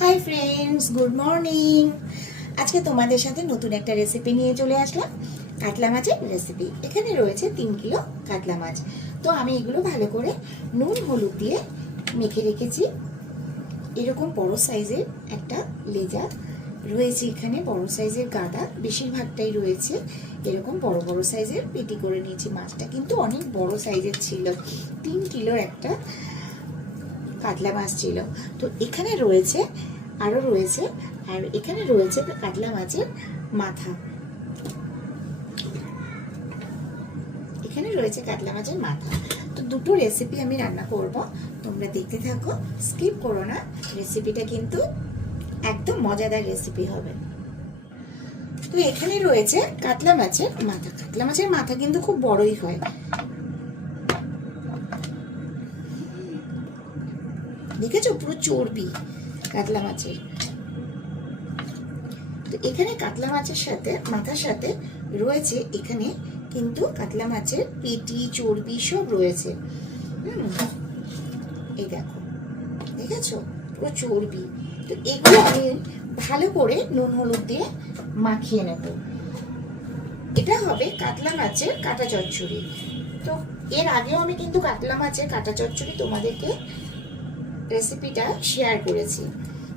Hi friends, good morning. আজকে তোমাদের সাথে নতুন একটা রেসিপি নিয়ে চলে আসলাম, কাতলা মাছের রেসিপি। এখানে রয়েছে 3 কিলো কাতলা মাছ। তো আমি এগুলো ভালো করে নুন হলুদ দিয়ে মেখে রেখেছি। এরকম বড় সাইজের একটা লেজা রয়েছে, এখানে বড় সাইজের গাদা বেশিরভাগটাই রয়েছে। এরকম বড় বড় সাইজের পেটি করে নিয়েছি। মাছটা কিন্তু অনেক বড় সাইজের ছিল, 3 কিলোর একটা কাতলা মাছ ছিল। তো এখানে রয়েছে আরও রয়েছে, আর এখানে রয়েছে কাতলা মাছের মাথা। এখানে রয়েছে কাতলা মাছের মাথা। তো দুটো রেসিপি আমি রান্না করব, তোমরা দেখতে থাকো, স্কিপ করো না। রেসিপিটা কিন্তু একদম মজাদার রেসিপি হবে। তো এখানে রয়েছে কাতলা মাছের মাথা। কাতলা মাছের মাথা কিন্তু খুব বড়ই হয়, দেখেছো, পুরো চর্বি কাতলা মাছের। তো এখানে কাতলা মাছের সাথে মাথার সাথে রয়েছে এখানে কিন্তু কাতলা মাছের পেটি চর্বি সব রয়েছে। এই দেখো, দেখেছো, পুরো চর্বি। তো এগুলো আমি ভালো করে নুন হলুদ দিয়ে মাখিয়ে নেব। এটা হবে কাতলা মাছের কাটা চচ্চড়ি। তো এর আগেও আমি কিন্তু কাতলা মাছের কাটা চচ্চড়ি তোমাদেরকে রেসিপিটা শেয়ার করেছি।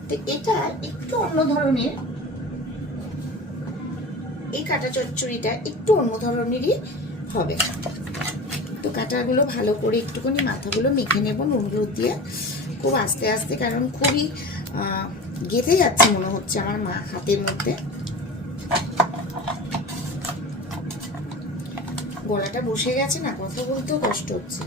তো এটা একটু অন্য ধরনের, এই কাটা চচ্চড়িটা একটু অন্য ধরনেরই হবে। তো কাটাগুলো ভালো করে একটুখানি মাথাগুলো মেখে নেব নুন হলুদ দিয়ে, খুব আস্তে আস্তে, কারণ খুবই গেঁথে যাচ্ছে মনে হচ্ছে আমার হাতের মধ্যে। গলাটা বসে গেছে না, কথা বলতেও কষ্ট হচ্ছে।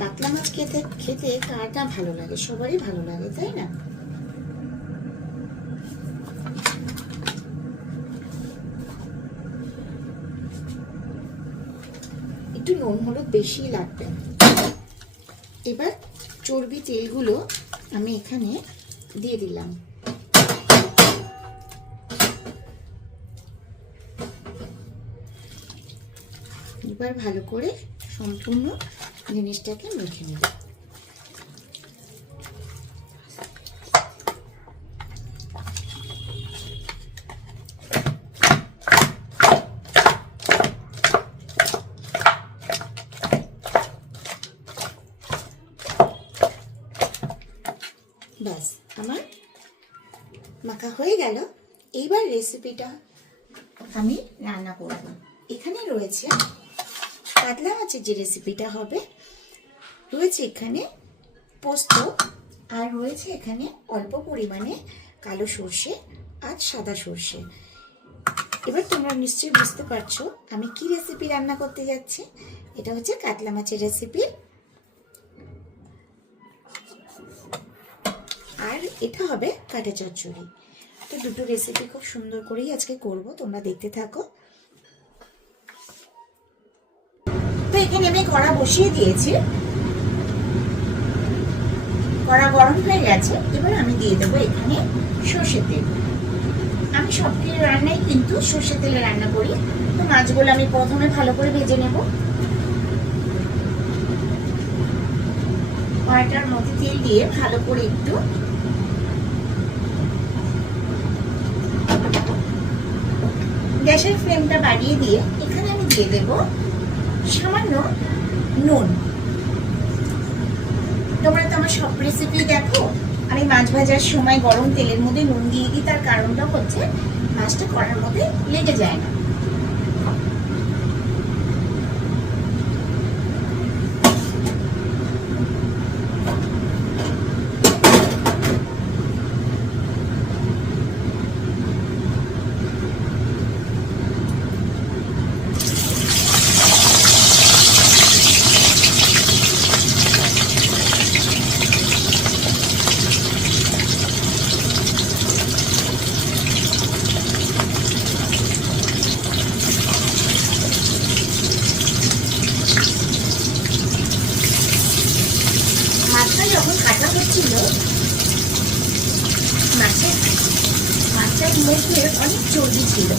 কাতলা মাছ খেতে খেতে কারটা ভালো লাগে, সবারই ভালো লাগে, তাই না? একটু নুন হলুদ বেশি লাগবে। এবার চর্বি তেলগুলো আমি এখানে দিয়ে দিলাম। এবার ভালো করে সম্পূর্ণ জিনিসটাকে মেখে নেব। ব্যাস, আমার মাখা হয়ে গেল। এইবার রেসিপিটা আমি রান্না করব। এখানে রয়েছে কাতলা মাছের যে রেসিপিটা হবে, রয়েছে এখানে পোস্ত, আর রয়েছে এখানে অল্প পরিমাণে কালো সর্ষে আর সাদা সর্ষে। এবার তোমরা নিশ্চয়ই বুঝতে পারছো আমি কি রেসিপি রান্না করতে যাচ্ছি। এটা হচ্ছে কাতলা মাছের রেসিপি, আর এটা হবে কাটা চচ্চড়ি। তো দুটো রেসিপি খুব সুন্দর করেই আজকে করব, তোমরা দেখতে থাকো। তো এখানে আমি কড়া বসিয়ে দিয়েছি, কড়া গরম হয়ে গেছে। এবার আমি দিয়ে দেবো এখানে সর্ষে তেল। আমি সব রান্নাই কিন্তু সর্ষে তেলে রান্না করি। তো মাছগুলো আমি প্রথমে ভালো করে ভেজে নেব। কড়াটার মধ্যে তেল দিয়ে ভালো করে একটু গ্যাসের ফ্লেমটা বাড়িয়ে দিয়ে এখানে আমি দিয়ে দেব সামান্য নুন। তোমরা তো আমার সব রেসিপি দেখো, আমি মাছ ভাজার সময় গরম তেলের মধ্যে নুন দিয়ে দিই। তার কারণটা হচ্ছে মাছটা কড়ার মধ্যে লেগে যায় না। মাছটা যখন কাটা হচ্ছিল মাছটার মধ্যে অনেক চর্বি ছিল।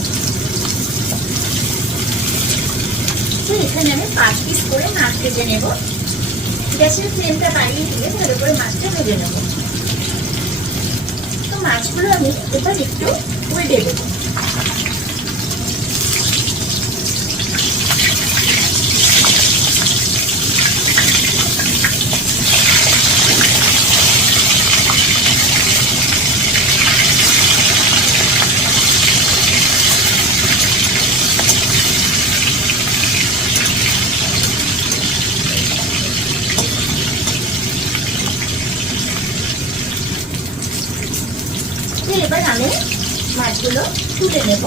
তো এখানে আমি 5 পিস করে মাছ ভেজে নেব। গ্যাসের ফ্লেমটা বাড়িয়ে দিয়ে ভালো করে মাছটা ভেজে নেব। তো মাছগুলো আমি এবার একটু উল্টে দেবো। এবার আমি মাছগুলো তুলে নেব।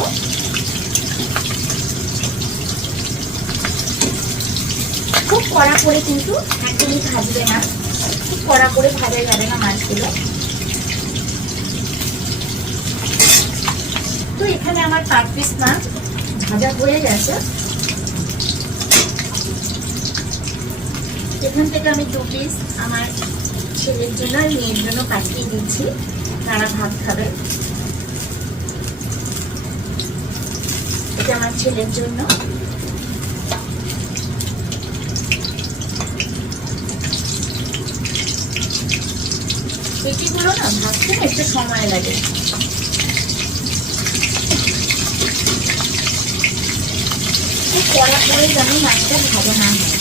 খুব কড়া করে কিন্তু একদমই ভাজবে না, খুব কড়া করে ভাজা যাবে না মাছগুলো। তো এখানে আমার 5 পিস মাছ ভাজা হয়ে গেছে। এখান থেকে আমি 2 পিস আমার ছেলের জন্য আর মেয়ের জন্য পাঠিয়ে দিচ্ছি, তারা ভাত খাবে। এটা আমার ছেলের জন্য। পেটিগুলো না ভাজতে একটু সময় লাগে। কড়া করে যেন মাছটা ভালো না হয়।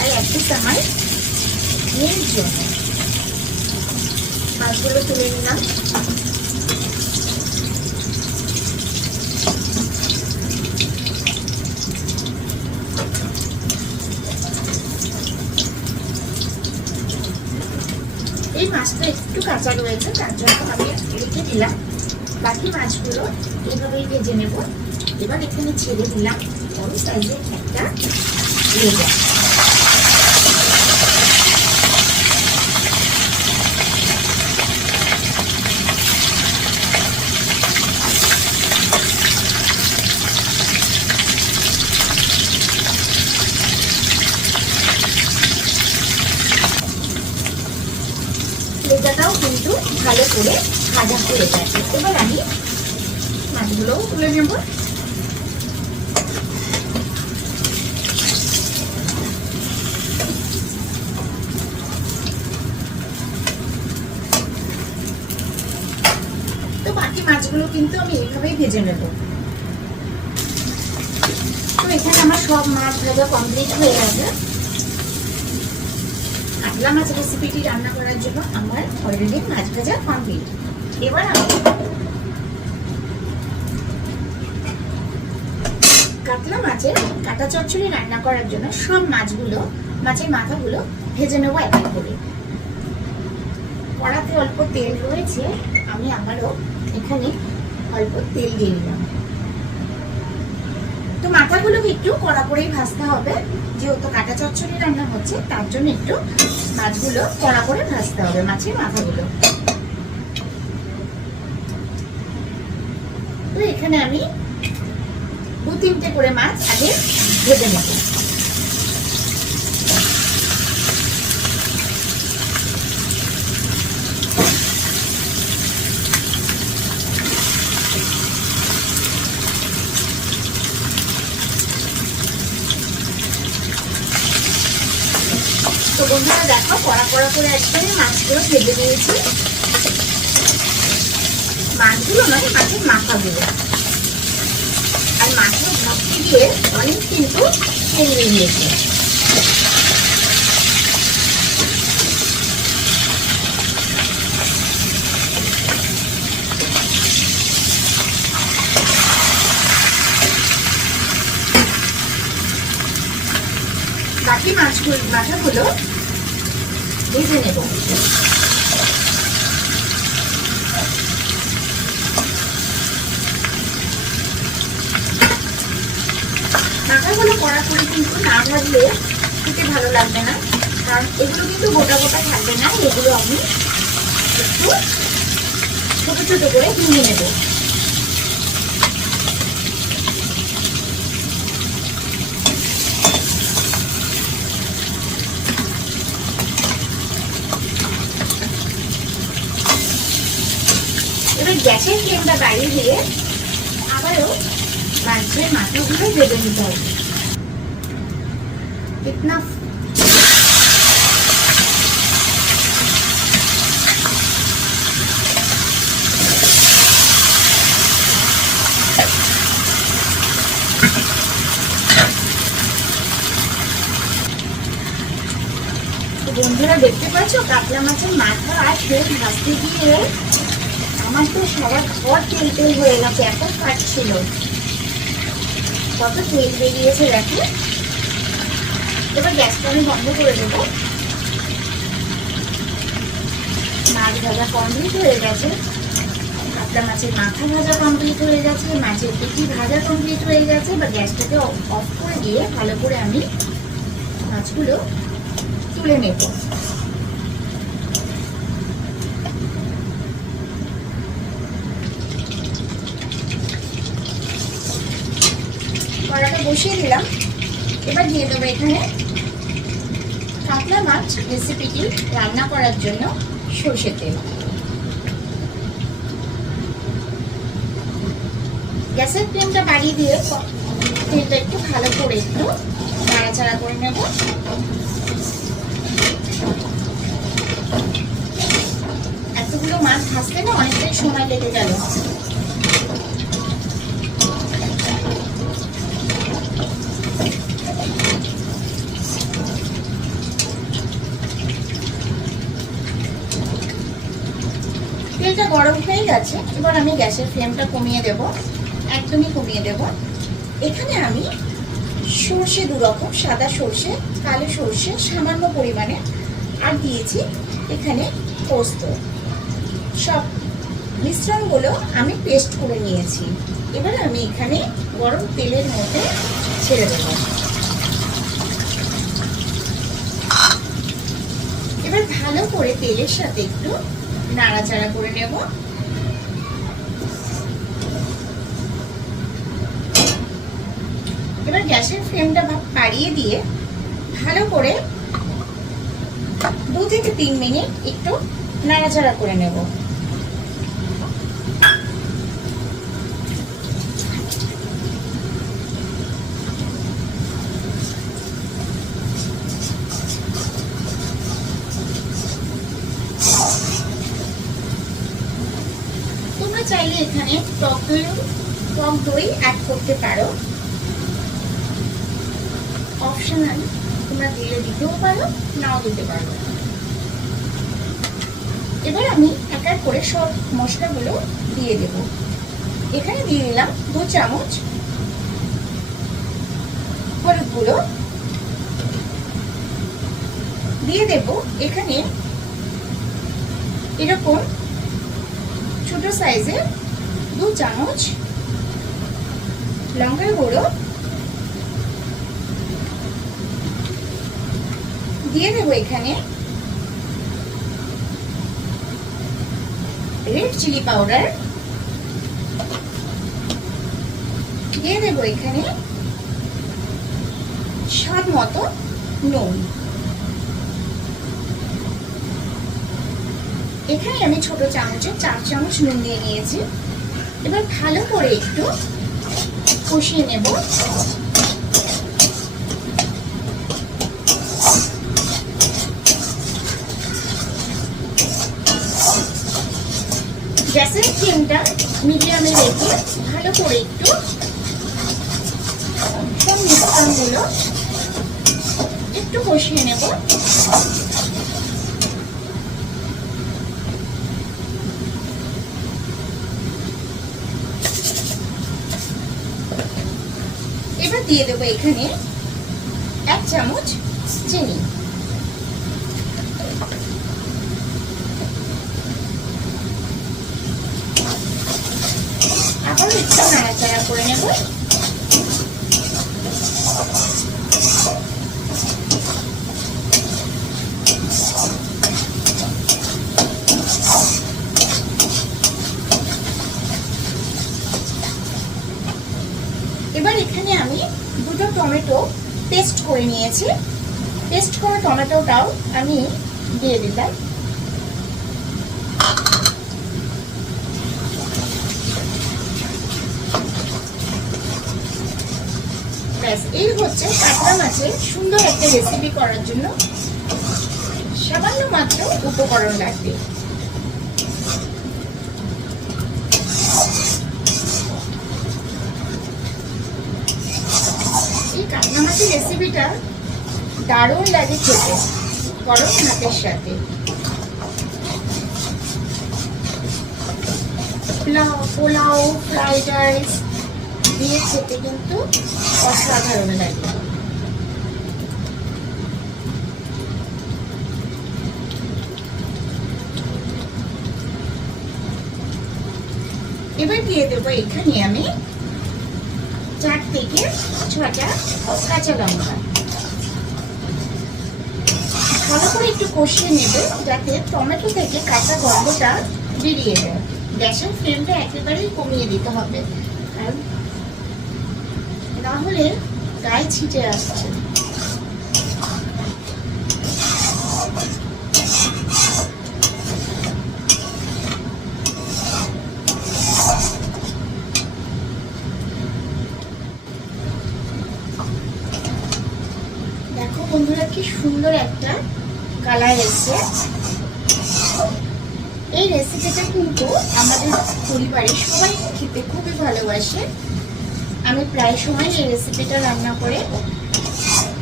আর এক পিস আমার মেয়ের জন্য। মাছগুলো তুলে নিলাম। এই মাছটা একটু কাঁচা রয়েছে, তার জন্য আমি রেখে দিলাম। বাকি মাছগুলো এইভাবেই ভেজে নেব। এবার এখানে ছেড়ে দিলাম বড় সাইজের একটা লেজা। লেজাটাও কিন্তু ভালো করে ভাজা হয়ে গেছে। এবার আমি মাছগুলোও তুলে নেব। তো বাকি মাছগুলো কিন্তু আমি এইভাবেই ভেজে নেব। তো এখানে আমার সব মাছ ভাজা কমপ্লিট হয়ে গেছে। কাতলা মাছ রেসিপিটি রান্না করার জন্য আমার অলরেডি মাছ ভাজা কমপ্লিট। এবার আমি কাতলা মাছের কাটা চচ্চড়ি রান্না করার জন্য সব মাছগুলো, মাছের মাথাগুলো ভেজে নেবো এক এক করে। কড়াতে অল্প তেল রয়েছে, আমি আবারও এখানে অল্প তেল দিয়ে নিলাম। তো মাথাগুলো একটু কড়া করেই ভাজতে হবে, যেহেতু কাটা চচ্চড়ি রান্না হচ্ছে তার জন্য একটু মাছগুলো কড়া করে ভাজতে হবে, মাছের মাথাগুলো। তো এখানে আমি 2-3টে করে মাছ আগে ভেজে নেব। তো বন্ধুরা দেখো, কড়া কড়া করে একসাথে মাছগুলো ভেজে নিয়েছি। মাছগুলো নয়, মাছের মাথাগুলো। আর মাছগুলো ভাজতে গিয়ে অনেক কিন্তু তেল বেরিয়েছে। বাকি মাথাগুলো ভেজে নেব। মাথাগুলো কড়া করে কিন্তু না ভাজলে খেতে ভালো লাগবে না, কারণ এগুলো কিন্তু গোটা গোটা থাকবে না। এগুলো আমি একটু ছোট ছোট করে ভেঙে নেব। গ্যাসের ফ্লেমটা বাড়িয়ে দিয়ে আবারও মাছের মাথাগুলো ভেজে নিতে হবে। কিতনা বন্ধুরা দেখতে পাচ্ছ কাতলা মাছের মাথা আর তেল ভাজতে গিয়ে আমার তো সারা ঘর তেল তেল হয়ে গেছে, এত কাটছিল, কত তেল বেরিয়েছে দেখো। এবার গ্যাসটা আমি বন্ধ করে দেবো। মাছ ভাজা কমপ্লিট হয়ে গেছে, কাতলা মাছের মাথা ভাজা কমপ্লিট হয়ে গেছে, মাছের পেটি ভাজা কমপ্লিট হয়ে গেছে। বা গ্যাসটাকে অফ করে দিয়ে ভালো করে আমি মাছগুলো তুলে নেব। কড়াটা বসিয়ে দিলাম। এবার দিয়ে দেবো এখানে কাতলা মাছ রেসিপিটি রান্না করার জন্য সরষের তেল। গ্যাসের ফ্লেমটা বাড়িয়ে দিয়ে তেলটা একটু ভালো করে একটু নাড়াচাড়া করে নেব। এতগুলো মাছ ভাজতে না অনেকটাই সময় লেগে গেল। তেলটা গরম হয়ে গেছে, এবার আমি গ্যাসের ফ্লেমটা কমিয়ে দেব, একদমই কমিয়ে দেব। এখানে আমি সর্ষে দু রকম, সাদা সর্ষে, কালো সর্ষে সামান্য পরিমাণে, আর দিয়েছি এখানে পোস্ত। সব মিশ্রণগুলো আমি পেস্ট করে নিয়েছি। এবার আমি এখানে গরম তেলের মধ্যে ছেড়ে দেব। এবার ভালো করে তেলের সাথে একটু নাড়াচাড়া করে নেব। এবার গ্যাসের ফ্লেমটা বাড়িয়ে দিয়ে ভালো করে 2 থেকে 3 মিনিট একটু নাড়াচাড়া করে নেব। তোমরা চাইলে এখানে টক দই অ্যাড করতে পারো, অপশনাল, তোমরা দিলে দিতেও পারো, নাও দিতে পারো। এবার আমি এক এক করে সব মশলাগুলো দিয়ে দেব। এখানে দিয়ে দিলাম 2 চামচ হলুদ গুঁড়ো, দিয়ে দেব এখানে এরকম ছোট সাইজের 2 চামচ লঙ্কার গুঁড়ো, দিয়ে দেবো এখানে রেড চিলি পাউডার, দিয়ে দেবো এখানে স্বাদ মতো নুন। এখানে আমি ছোট চামচে 4 চামচ নুন দিয়ে নিয়েছি। এবার ভালো করে একটু কষিয়ে নেব। গ্যাসের ফ্লেমটা মিডিয়ামে রেখে ভালো করে একটু সব মিশ্রণগুলো একটু কষিয়ে নেব। এবার দিয়ে দেবো এখানে 1 চামচ চিনি। আবার একটু নাড়াচাড়া করে নেব। এবার এখানে আমি 2টো টমেটো পেস্ট করে নিয়েছি। পেস্ট করা টমেটোটাও আমি দিয়ে দিলাম। ব্যাস, এই হচ্ছে কাতলা মাছের সুন্দর একটা রেসিপি করার জন্য সামান্য মাত্র উপকরণ লাগবে। এই কাতলা মাছের রেসিপিটা দারুণ লাগে খেতে গরম ভাতের সাথে। পোলাও, ফ্রাইড রাইস দিয়ে খেতে কিন্তু অসাধারণ লাগে। এবার দিয়ে দেবো এখানে আমি 4 থেকে 6টা কাঁচা লঙ্কা। ভালো করে একটু কষিয়ে নেবে যাতে টমেটো থেকে কাঁচা গন্ধটা বেরিয়ে যায়। গ্যাসের ফ্লেমটা একেবারেই কমিয়ে দিতে হবে, কারণ না হলে গায়ে ছিটে আসছে। দেখো বন্ধুরা, কি সুন্দর একটা কালার এসছে। এই রেসিপিটা কিন্তু আমাদের পরিবারের সবাই খেতে খুবই ভালোবাসে। আমি প্রায় সময় এই রেসিপিটা রান্না করে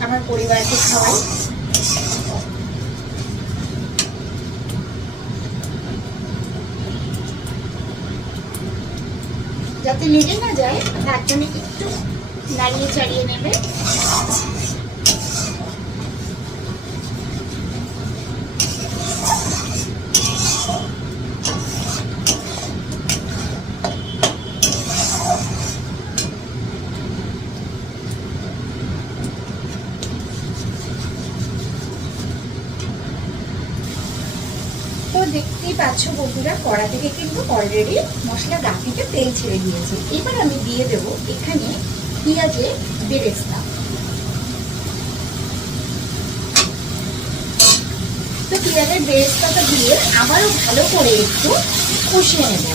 আমার পরিবারকে খাওয়াই। যাতে লেগে না যায় তার জন্য একটু নাড়িয়ে চাড়িয়ে নেবে। তো দেখতেই পাচ্ছ বন্ধুরা, কড়া থেকে কিন্তু অলরেডি মশলা গা থেকে তেল ছেড়ে দিয়েছে। এবার আমি দিয়ে দেবো এখানে পেঁয়াজের বেরেস্তা। তো পেঁয়াজের বেরেস্তাটা দিয়ে আবারও ভালো করে একটু কষিয়ে নেব।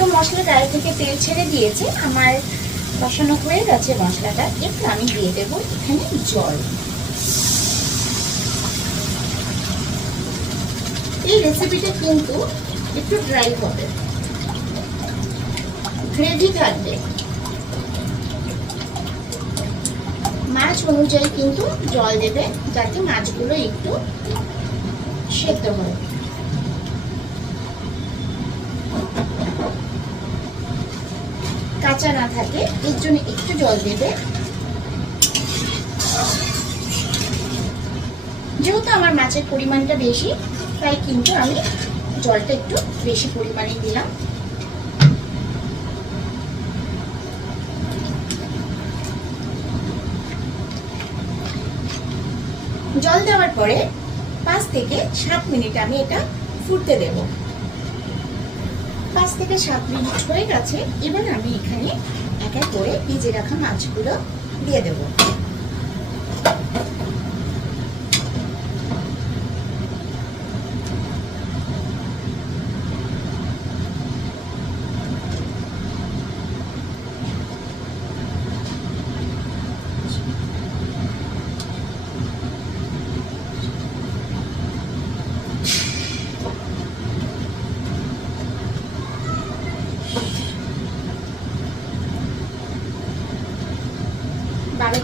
তো মশলা গায়ে থেকে তেল ছেড়ে দিয়েছে, আমার কষানো হয়ে গেছে মশলাটা। একটু আমি দিয়ে দেবো এখানে জল। এই রেসিপিটা কিন্তু একটু ড্রাই হবে, গ্রেভি থাকবে। মাছ অনুযায়ী কিন্তু জল দেবে যাতে মাছগুলো একটু সেদ্ধ হয়। কাঁচা না থাকে এর জন্য একটু জল দেবে। যেহেতু আমার মাছের পরিমাণটা বেশি, তাই কিন্তু আমি জলটা একটু বেশি পরিমাণে দিলাম। জল দেওয়ার পরে 5 থেকে 7 মিনিট আমি এটা ফুটতে দেব। 5 থেকে 7 মিনিট হয়ে গেছে। এবার আমি এখানে এক এক করে ভিজে রাখা মাছগুলো দিয়ে দেব।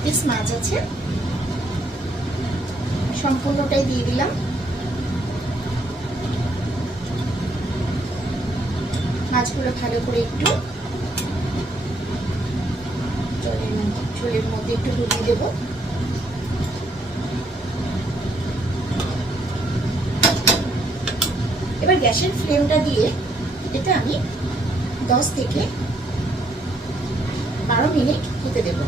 পিস মাছ আছে, সম্পূর্ণটাই দিয়ে দিলাম। মাছগুলো ভালো করে একটু জলের ঝোলের মধ্যে একটু ডুবিয়ে দেবো। এবার গ্যাসের ফ্লেমটা দিয়ে এটা আমি 10 থেকে 12 মিনিট হতে দেব।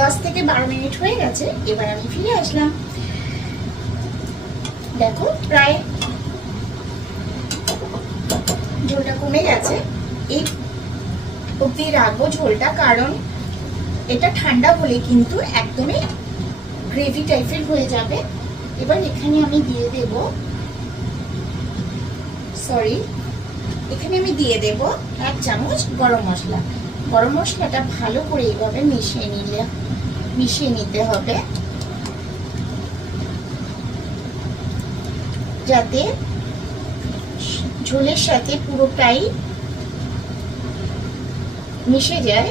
10 থেকে 12 মিনিট হয়ে গেছে। এবার আমি ফিরে আসলাম। দেখো প্রায় ঝোলটা কমে গেছে। এই অবধি রাখবো ঝোলটা, কারণ এটা ঠান্ডা হলে কিন্তু একদমই গ্রেভি টাইপের হয়ে যাবে। এবার এখানে আমি দিয়ে দেব এখানে আমি দিয়ে দেব 1 চামচ গরম মশলা। গরম মশলাটা ভালো করে এইভাবে মিশিয়ে নিতে হবে, যাতে ঝোলের সাথে পুরোটাই মিশে যায়।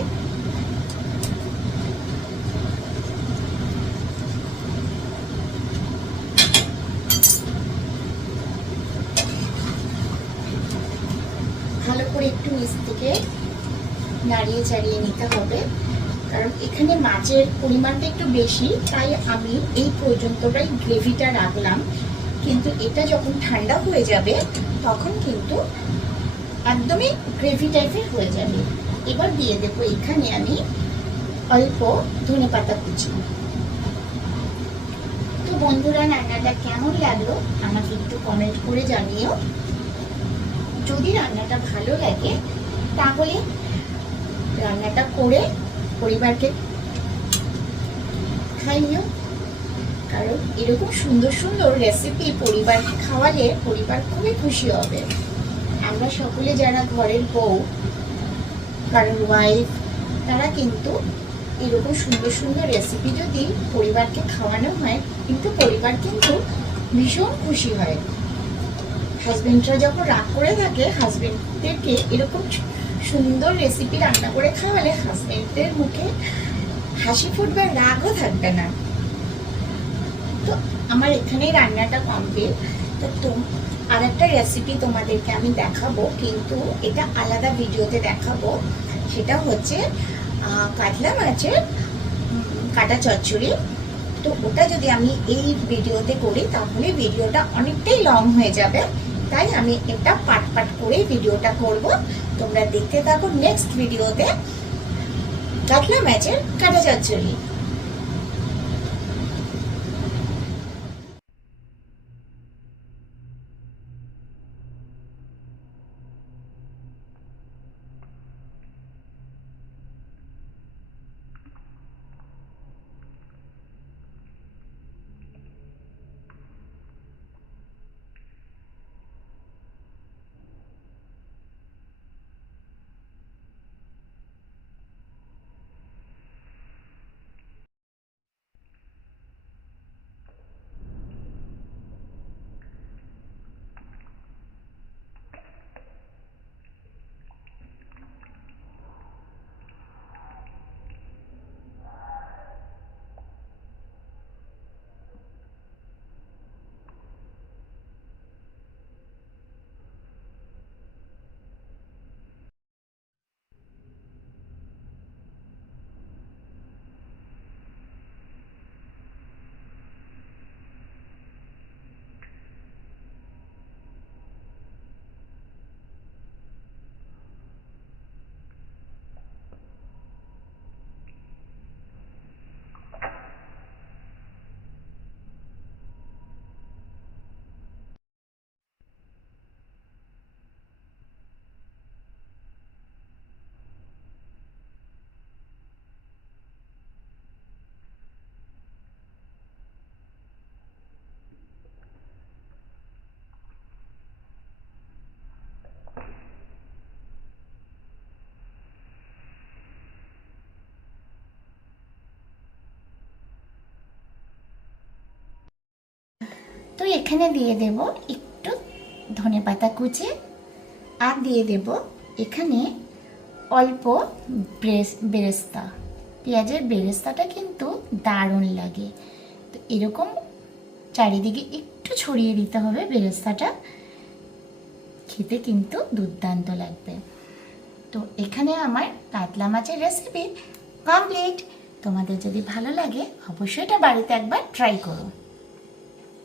ভালো করে একটু নিচ থেকে নাড়িয়ে চাড়িয়ে নিতে হবে, কারণ এখানে মাছের পরিমাণটা একটু বেশি, তাই আমি এই পর্যন্তটাই গ্রেভিটা রাখলাম। কিন্তু এটা যখন ঠান্ডা হয়ে যাবে তখন কিন্তু একদমই গ্রেভি টাইপের হয়ে যাবে। এবার দিয়ে দেবো এখানে আমি অল্প ধনেপাতা কুচি। তো বন্ধুরা, রান্নাটা কেমন লাগলো আমাকে একটু কমেন্ট করে জানিও। যদি রান্নাটা ভালো লাগে তাহলে রান্নাটা করে পরিবারকে খাইও, কারণ এরকম সুন্দর সুন্দর রেসিপি পরিবারকে খাওয়ালে পরিবার খুবই খুশি হবে। আমরা সকলে যারা ঘরের বউ, কারণ ওয়াইফ, তারা কিন্তু এরকম সুন্দর সুন্দর রেসিপি যদি পরিবারকে খাওয়ানো হয় কিন্তু পরিবার কিন্তু ভীষণ খুশি হয়। হাজবেন্ডরা যখন রাগ করে থাকে, হাজবেন্ডদেরকে এরকম সুন্দর রেসিপি রান্না করে খাওয়ালে হাজবেন্ডদের মুখে হাসি ফুটবে, রাগও থাকবে না। তো আমার এখানে রান্নাটা কমপ্লিট। তো আর একটা রেসিপি তোমাদেরকে আমি দেখাবো, কিন্তু এটা আলাদা ভিডিওতে দেখাবো। সেটা হচ্ছে কাতলা মাছের কাটা চচ্চড়ি। তো ওটা যদি আমি এই ভিডিওতে করি তাহলে ভিডিওটা অনেকটাই লং হয়ে যাবে, তাই আমি এটা পার্ট পার্ট করে ভিডিওটা করব। তোমরা দেখতে থাকো নেক্সট ভিডিওতে কাতলা মাছের কাটা চচ্চড়ি। তো এখানে দিয়ে দেব একটু ধনেপাতা কুচি, আর দিয়ে দেব এখানে অল্প বেরেস্তা। পেঁয়াজের বেরেস্তাটা কিন্তু দারুণ লাগে। তো এরকম চারিদিকে একটু ছড়িয়ে দিতে হবে বেরেস্তাটা, খেতে কিন্তু দুর্দান্ত লাগবে। তো এখানে আমার কাতলা মাছের রেসিপি কমপ্লিট। তোমাদের যদি ভালো লাগে অবশ্যই এটা বাড়িতে একবার ট্রাই করো।